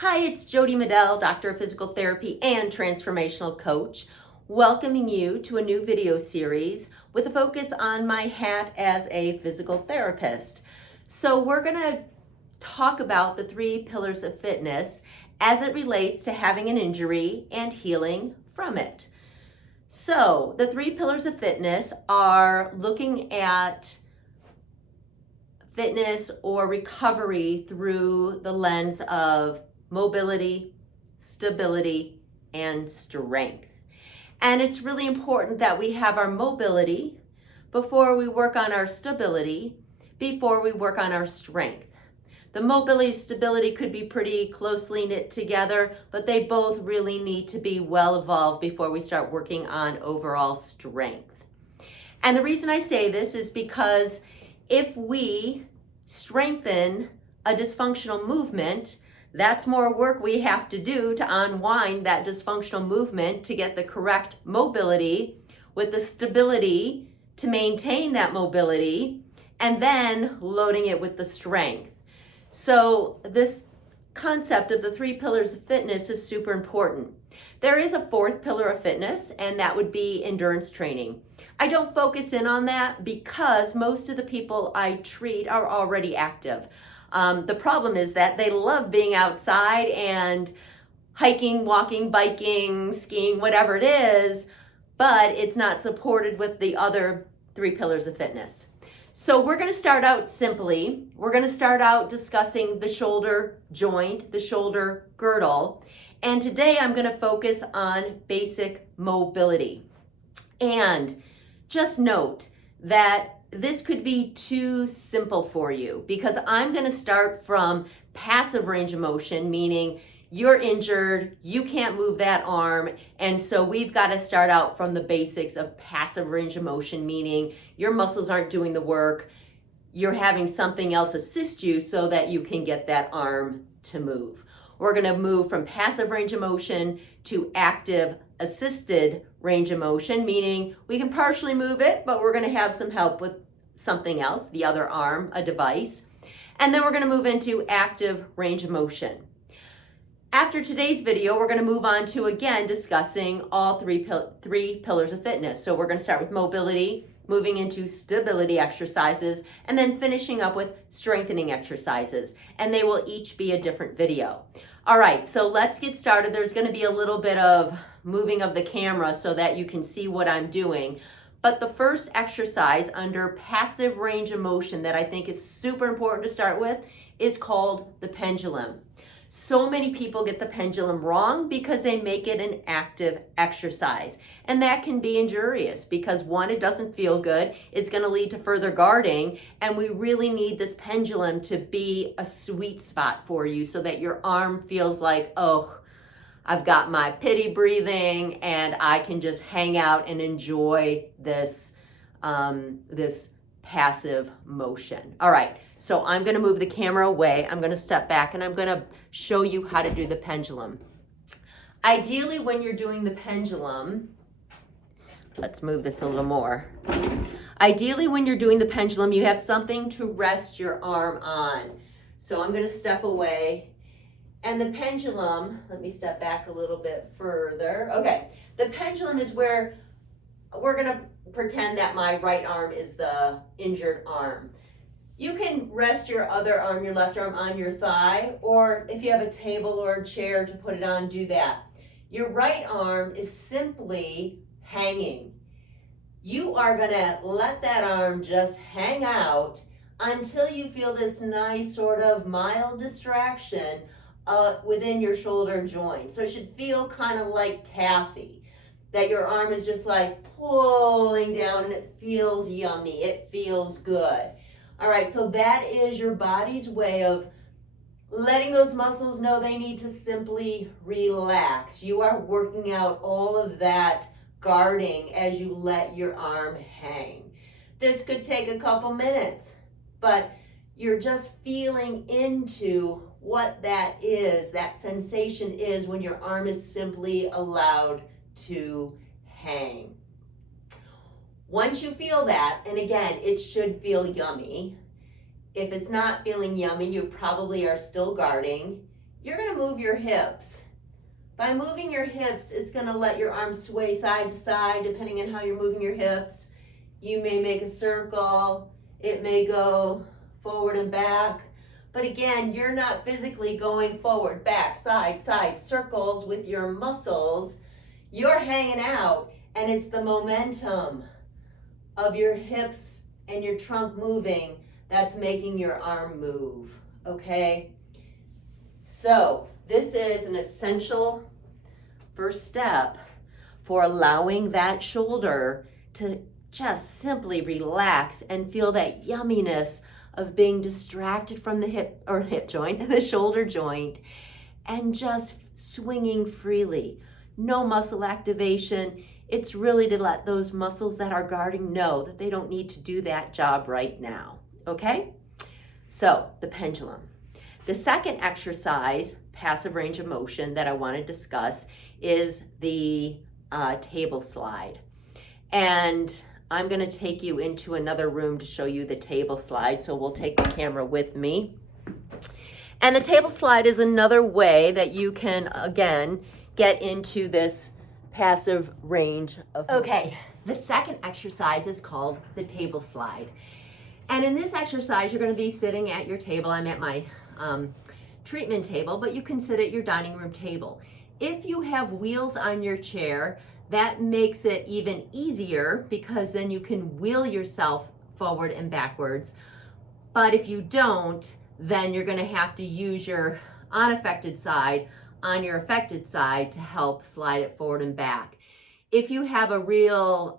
Hi, it's Jody Medell, Doctor of Physical Therapy and Transformational Coach, welcoming you to a new video series with a focus on my hat as a physical therapist. So we're going to talk about the 3 pillars of fitness as it relates to having an injury and healing from it. So the 3 pillars of fitness are looking at fitness or recovery through the lens of mobility, stability, and strength. And it's really important that we have our mobility before we work on our stability, before we work on our strength. The mobility stability could be pretty closely knit together, but they both really need to be well evolved before we start working on overall strength. And the reason I say this is because if we strengthen a dysfunctional movement, that's more work we have to do to unwind that dysfunctional movement to get the correct mobility with the stability to maintain that mobility, and then loading it with the strength. So this concept of the 3 pillars of fitness is super important. There is a 4th pillar of fitness, and that would be endurance training. I don't focus in on that because most of the people I treat are already active. The problem is that they love being outside and hiking, walking, biking, skiing, whatever it is, but it's not supported with the other 3 pillars of fitness. So we're going to start out simply. We're going to start out discussing the shoulder joint, the shoulder girdle, and today I'm going to focus on basic mobility. And just note that this could be too simple for you because I'm going to start from passive range of motion, meaning you're injured, you can't move that arm, and so we've got to start out from the basics of passive range of motion, meaning your muscles aren't doing the work, you're having something else assist you so that you can get that arm to move. We're going to move from passive range of motion to active assisted range of motion, meaning we can partially move it, but we're going to have some help with something else, the other arm, a device. And then we're going to move into active range of motion. After today's video, we're going to move on to, again, discussing all 3 pillars of fitness. So we're going to start with mobility, moving into stability exercises, and then finishing up with strengthening exercises. And they will each be a different video. All right, so let's get started. There's going to be a little bit of moving of the camera so that you can see what I'm doing. But the first exercise under passive range of motion that I think is super important to start with is called the pendulum. So many people get the pendulum wrong because they make it an active exercise. And that can be injurious because 1, it doesn't feel good. It's going to lead to further guarding. And we really need this pendulum to be a sweet spot for you so that your arm feels like, oh, I've got my pity breathing and I can just hang out and enjoy this, this passive motion. All right, so I'm going to move the camera away. I'm going to step back and I'm going to show you how to do the pendulum. Ideally, when you're doing the pendulum, let's move this a little more. Ideally, when you're doing the pendulum, you have something to rest your arm on. So I'm going to step away. And the pendulum, let me step back a little bit further. Okay, the pendulum is where we're going to pretend that my right arm is the injured arm. You can rest your other arm, your left arm, on your thigh, or if you have a table or a chair to put it on, do that. Your right arm is simply hanging. You are going to let that arm just hang out until you feel this nice sort of mild distraction within your shoulder joint. So it should feel kind of like taffy, that your arm is just like pulling down and it feels yummy, it feels good. All right, so that is your body's way of letting those muscles know they need to simply relax. You are working out all of that guarding as you let your arm hang. This could take a couple minutes, but you're just feeling into what that is, that sensation is when your arm is simply allowed to hang. Once you feel that, and again, it should feel yummy. If it's not feeling yummy, you probably are still guarding. you're going to move your hips. By moving your hips, it's going to let your arms sway side to side depending on how you're moving your hips. You may make a circle. It may go forward and back. But again, you're not physically going forward, back, side, circles with your muscles. You're hanging out, and it's the momentum of your hips and your trunk moving that's making your arm move, okay? So this is an essential first step for allowing that shoulder to just simply relax and feel that yumminess of being distracted from the hip joint, the shoulder joint, and just swinging freely. No muscle activation. It's really to let those muscles that are guarding know that they don't need to do that job right now, okay? So, the pendulum. The second exercise, passive range of motion, that I want to discuss is the table slide. And I'm going to take you into another room to show you the table slide, so we'll take the camera with me. And the table slide is another way that you can, again, get into this passive range of motion. Okay, the second exercise is called the table slide. And in this exercise, you're going to be sitting at your table. I'm at my treatment table, but you can sit at your dining room table. If you have wheels on your chair, that makes it even easier because then you can wheel yourself forward and backwards. But if you don't, then you're going to have to use your unaffected side on your affected side to help slide it forward and back. If you have a real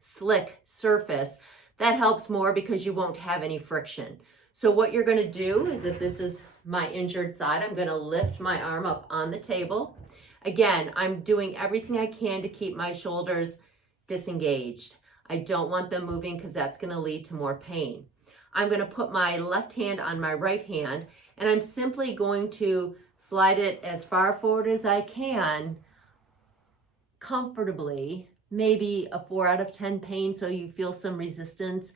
slick surface, that helps more because you won't have any friction. So what you're going to do is, if this is my injured side, I'm going to lift my arm up on the table. Again, I'm doing everything I can to keep my shoulders disengaged. I don't want them moving because that's going to lead to more pain. I'm going to put my left hand on my right hand, and I'm simply going to slide it as far forward as I can, comfortably, maybe a 4 out of 10 pain, so you feel some resistance,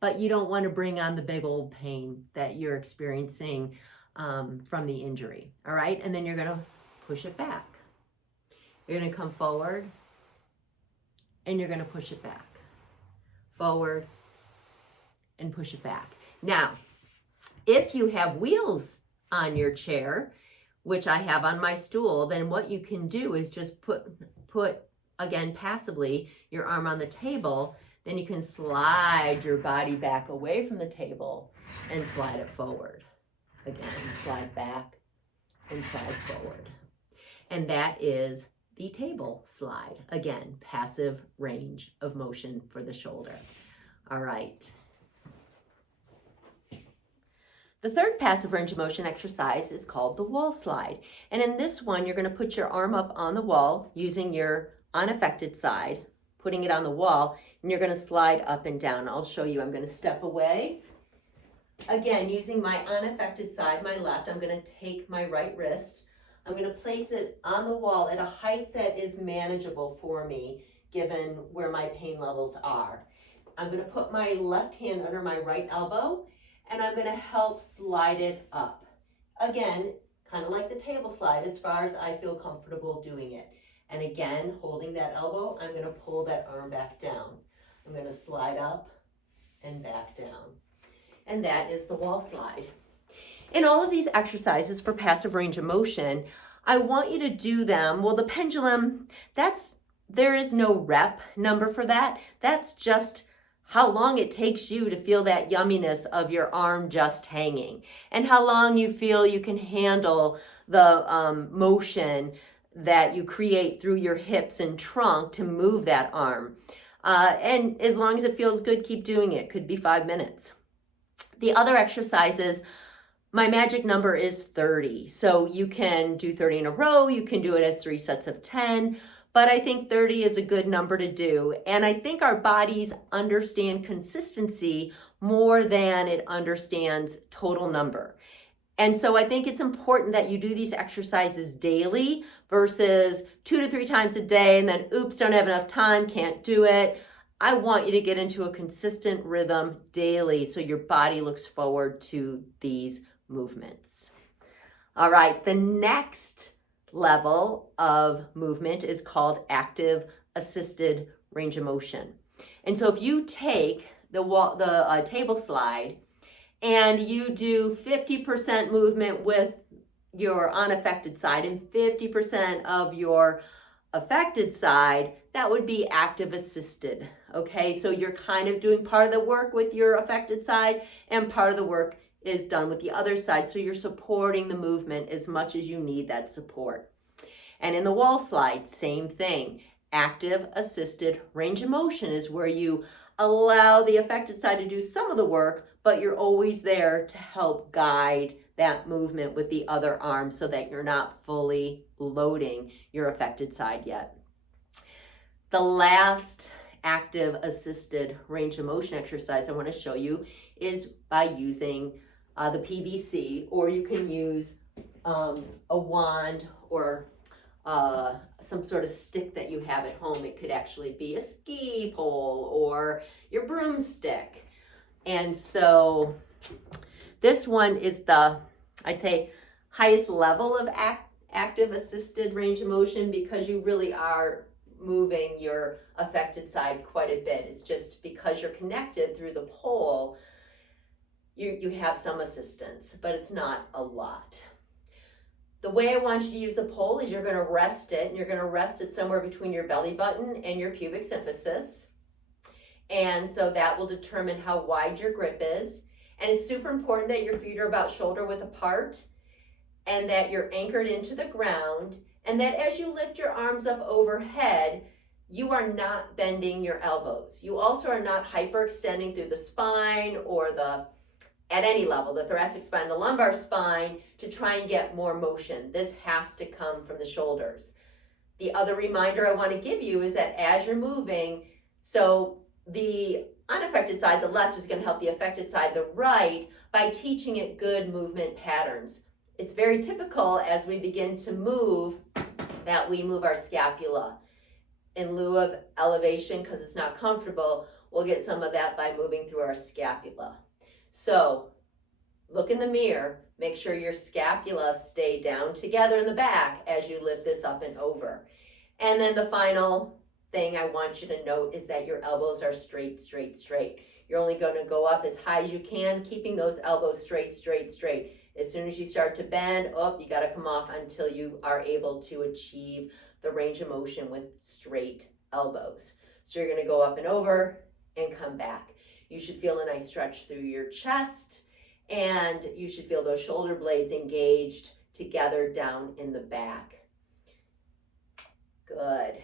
but you don't want to bring on the big old pain that you're experiencing from the injury, all right? And then you're going to push it back. You're going to come forward, and you're going to push it back. Forward, and push it back. Now, if you have wheels on your chair, which I have on my stool, then what you can do is just put again, passively, your arm on the table. Then you can slide your body back away from the table and slide it forward. Again, slide back and slide forward. And that is the table slide. Again, passive range of motion for the shoulder. All right. The third passive range of motion exercise is called the wall slide. And in this one, you're going to put your arm up on the wall using your unaffected side, putting it on the wall, and you're going to slide up and down. I'll show you. I'm going to step away. Again, using my unaffected side, my left, I'm going to take my right wrist. I'm going to place it on the wall at a height that is manageable for me, given where my pain levels are. I'm going to put my left hand under my right elbow, and I'm going to help slide it up. Again, kind of like the table slide, as far as I feel comfortable doing it. And again, holding that elbow, I'm going to pull that arm back down. I'm going to slide up and back down. And that is the wall slide. In all of these exercises for passive range of motion, I want you to do them. Well, the pendulum, there is no rep number for that. That's just how long it takes you to feel that yumminess of your arm just hanging, and how long you feel you can handle the motion that you create through your hips and trunk to move that arm. And as long as it feels good, keep doing it. Could be 5 minutes. The other exercises, my magic number is 30. So you can do 30 in a row. You can do it as 3 sets of 10. But I think 30 is a good number to do. And I think our bodies understand consistency more than it understands total number. And so I think it's important that you do these exercises daily versus 2 to 3 times a day and then, oops, don't have enough time, can't do it. I want you to get into a consistent rhythm daily so your body looks forward to these movements. All right, the next level of movement is called active assisted range of motion. And so if you take the table slide and you do 50% movement with your unaffected side and 50% of your affected side, that would be active assisted. Okay, so you're kind of doing part of the work with your affected side and part of the work is done with the other side. So you're supporting the movement as much as you need that support. And in the wall slide, same thing. Active assisted range of motion is where you allow the affected side to do some of the work, but you're always there to help guide that movement with the other arm so that you're not fully loading your affected side yet. The last active assisted range of motion exercise I want to show you is by using the PVC, or you can use a wand or some sort of stick that you have at home. It could actually be a ski pole or your broomstick. And so this one is the, I'd say, highest level of active assisted range of motion because you really are moving your affected side quite a bit. It's just because you're connected through the pole, you have some assistance, but it's not a lot. The way I want you to use a pole is you're going to rest it, and you're going to rest it somewhere between your belly button and your pubic symphysis. And so that will determine how wide your grip is. And it's super important that your feet are about shoulder width apart and that you're anchored into the ground, and that as you lift your arms up overhead, you are not bending your elbows. You also are not hyperextending through the spine or at any level, the thoracic spine, the lumbar spine, to try and get more motion. This has to come from the shoulders. The other reminder I want to give you is that as you're moving, so the unaffected side, the left, is going to help the affected side, the right, by teaching it good movement patterns. It's very typical as we begin to move that we move our scapula. In lieu of elevation, because it's not comfortable, we'll get some of that by moving through our scapula. So look in the mirror, make sure your scapula stay down together in the back as you lift this up and over. And then the final thing I want you to note is that your elbows are straight, straight, straight. You're only going to go up as high as you can, keeping those elbows straight, straight, straight. As soon as you start to bend, you got to come off until you are able to achieve the range of motion with straight elbows. So you're going to go up and over and come back. You should feel a nice stretch through your chest, and you should feel those shoulder blades engaged together down in the back. Good.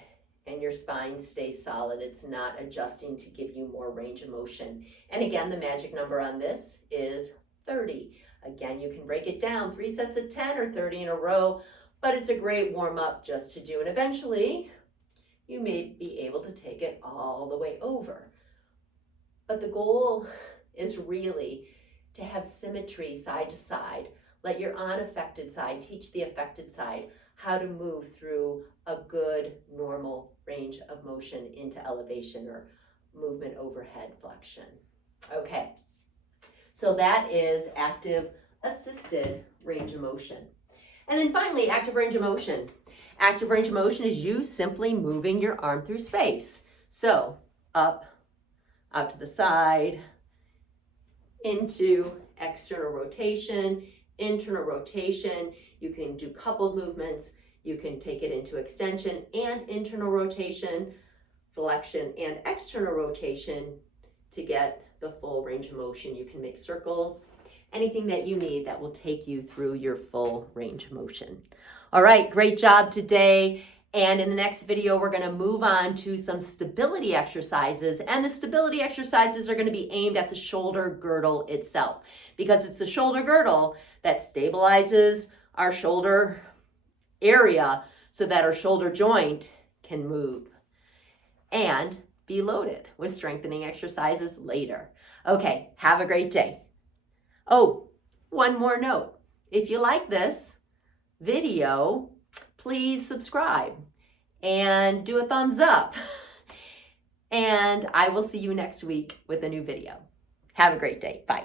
And your spine stays solid. It's not adjusting to give you more range of motion. And again, the magic number on this is 30. Again, you can break it down 3 sets of 10 or 30 in a row, but it's a great warm up just to do. And eventually you may be able to take it all the way over. But the goal is really to have symmetry side to side. Let your unaffected side teach the affected side how to move through a good normal range of motion into elevation or movement overhead flexion. Okay, so that is active assisted range of motion. And then finally, active range of motion. Active range of motion is you simply moving your arm through space. So up, out to the side, into external rotation, internal rotation. You can do coupled movements. You can take it into extension and internal rotation, flexion and external rotation to get the full range of motion. You can make circles, anything that you need that will take you through your full range of motion. All right, great job today. And in the next video, we're going to move on to some stability exercises. And the stability exercises are going to be aimed at the shoulder girdle itself, because it's the shoulder girdle that stabilizes our shoulder area so that our shoulder joint can move and be loaded with strengthening exercises later. Okay, have a great day. Oh, one more note. If you like this video, please subscribe and do a thumbs up. And I will see you next week with a new video. Have a great day. Bye.